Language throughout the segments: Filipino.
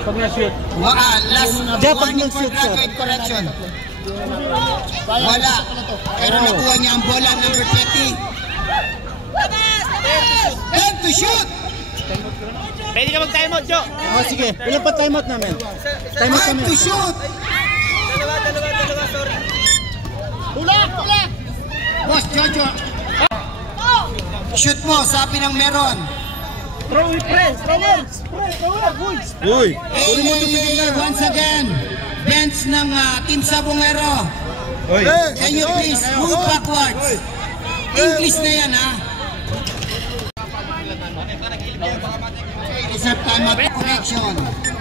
Pag na-shoot. Last warning for graduate correction. Wala. Pero nakuha niya ang bola number 20. 10 to shoot! Pwede ka mag-timeout, Jo. Oh, sige. Ilan pa timeout namin? Timeout 5 to shoot! Dalawa, sorry. Tulak! Boss Jojo. Shoot mo, sabi ng meron. Throw it, press. Uy! Once again, bench ng Team Sabongero. Uy! Can you please move backwards? English na yan, ha? Reserve time at connection.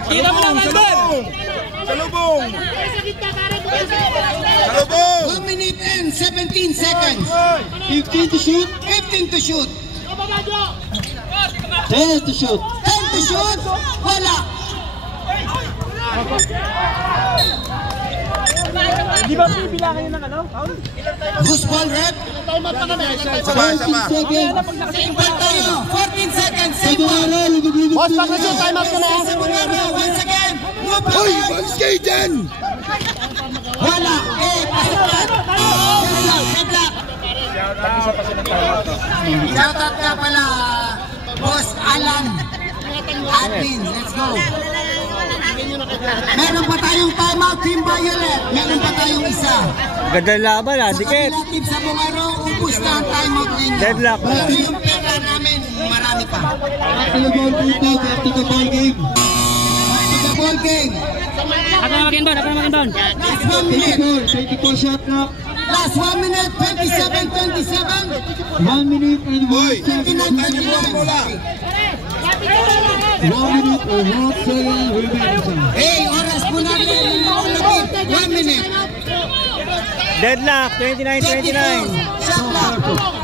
Tira mo naman, Ben! Salubong! 1 minute and 17 seconds. 15 to shoot. 15 to shoot. 10 to shoot. 10 to shoot. Wala. Di ba bibilangan yun ng ano? Who's ball rep? Timeout pa kami. 14 seconds. Same ball tayo. 14 seconds. Same ball. Boss, pag na-shoot, timeout kami. Once again. Move Uy! back. Balis kayo dyan! Wala. Head lock. Shoutout ka pala, Boss Alan. Admin, let's go. Meron pa tayong timeout, Team Violet. Meron pa tayong isa. Ganda laban ha, dikit. Sa Team Sabongero, ubus na ang timeout ninyo. Deadlock. Pero yung pera namin, marami pa. After the ball game. After the ball game. Ako na mag-inbound. Last 1 minute. 24 shot clock. Last 1 minute, 27. 1 minute and 1 second. 1 minute and 1 second remaining time. Hey, oras po natin. 1 minute. Deadlock, 29-29. Shot clock.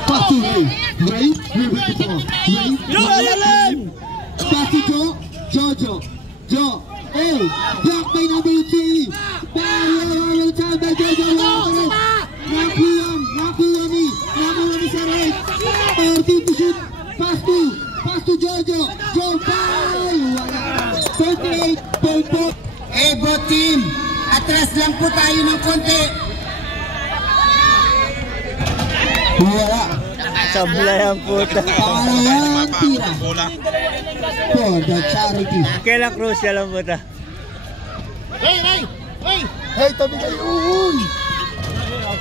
Pass to Ray. Ray, with the ball. Ray. Pass to Jojo. Hey, block by number 3. Ball time by Jojo. Nakuha ni sa right. 13 to shoot. Pass to Jojo. Foul. 38.4. Hey, both team. Atras lang po tayo ng konti. Wala. Sablay ang puta. Pangalawang tira. For the charity. Kailang crucial ang puta. Hey, tabi kayo.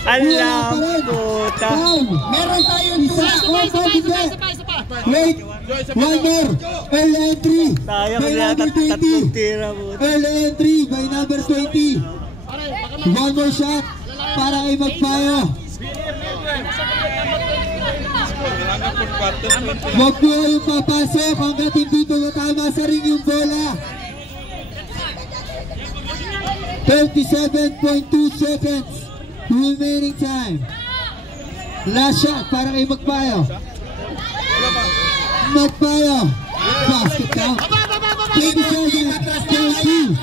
Alam puta. Meron tayong isa. Wait. One more. LN3. Tayo By kaya number tatlong tira puta. LN3 by number 20. One more shot para kay Magpayo. Wag po yung papasok hanggat hindi tumatama sa ring yung bola. 37.2 seconds remaining time. Last shot para kay Magpayo. Basket count. 27-22.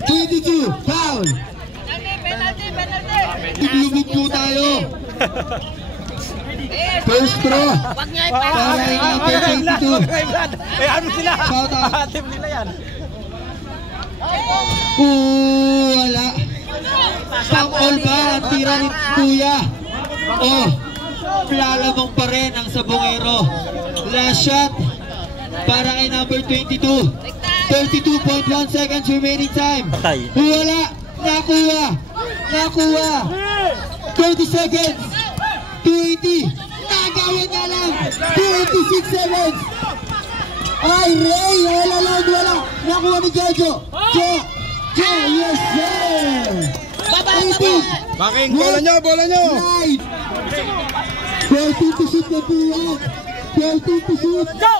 22 foul. Lumit po tayo. First throw. Para kay number 22. Ano sila? Shout out. Team nila yan. Wala. Pang-all ba ang tira ni Kuya? Lalamang pa rin ang Sabongero. Last shot para kay number 22. 32.1 seconds remaining time. Wala. Nakuha. 30 seconds. 20. Nagawa na lang. 26 seconds. Ay, Ray. Wala. Nakuha ni Jojo. Yes, sir. Baking, bola nyo. 14 to shoot na po yan. 14 to shoot. Go!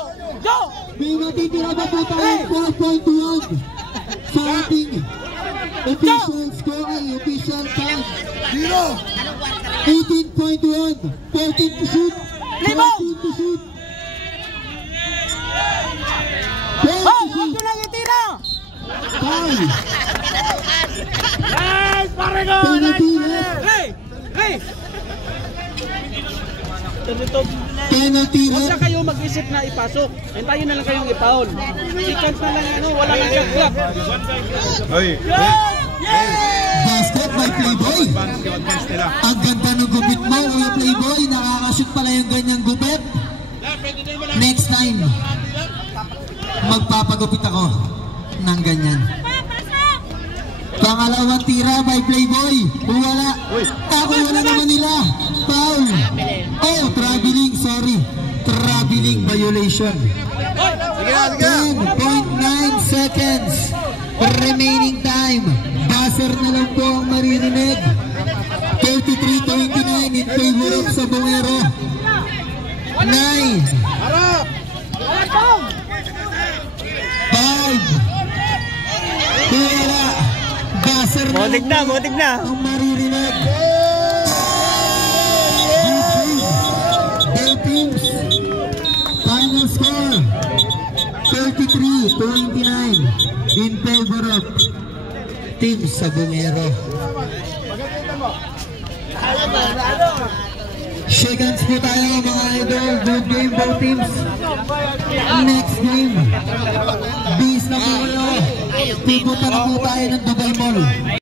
May matitira ba po tayo 4.1 sa ating official scoring, official time. 18.1. 14 to shoot. 14 to shoot. Huwag nyo lang itira! Foul. Yes! Pare ko! Hey! Penalty tira. Huwag na kayo mag-isip na ipasok. Hintayin na lang kayong ipaul. Seconds na lang ano, wala nang shot clock. Basket by Playboy. Ang ganda ng gupit mo, Kuya Playboy. Nakakashoot pala yung ganyang gupit. Next time, magpapagupit ako ng ganyan. Pangalawang tira by Playboy. Wala. Ako wala naman nila. Foul. Oh, traveling. Sorry. Traveling violation. 10.9 seconds. Remaining time. Buzzer na lang po ang maririnig. 33-29 in favor of Sabongero. 9. Harap! 5. Wala. Buzzer na Motik na, motik na. ang maririnig. Both teams. Final score 33-29 in favor of Team Sabongero. Shake hands po tayo mga idol. Good game both teams. Next game, bis na po kayo. Pupunta na po tayo ng Dubai Mall.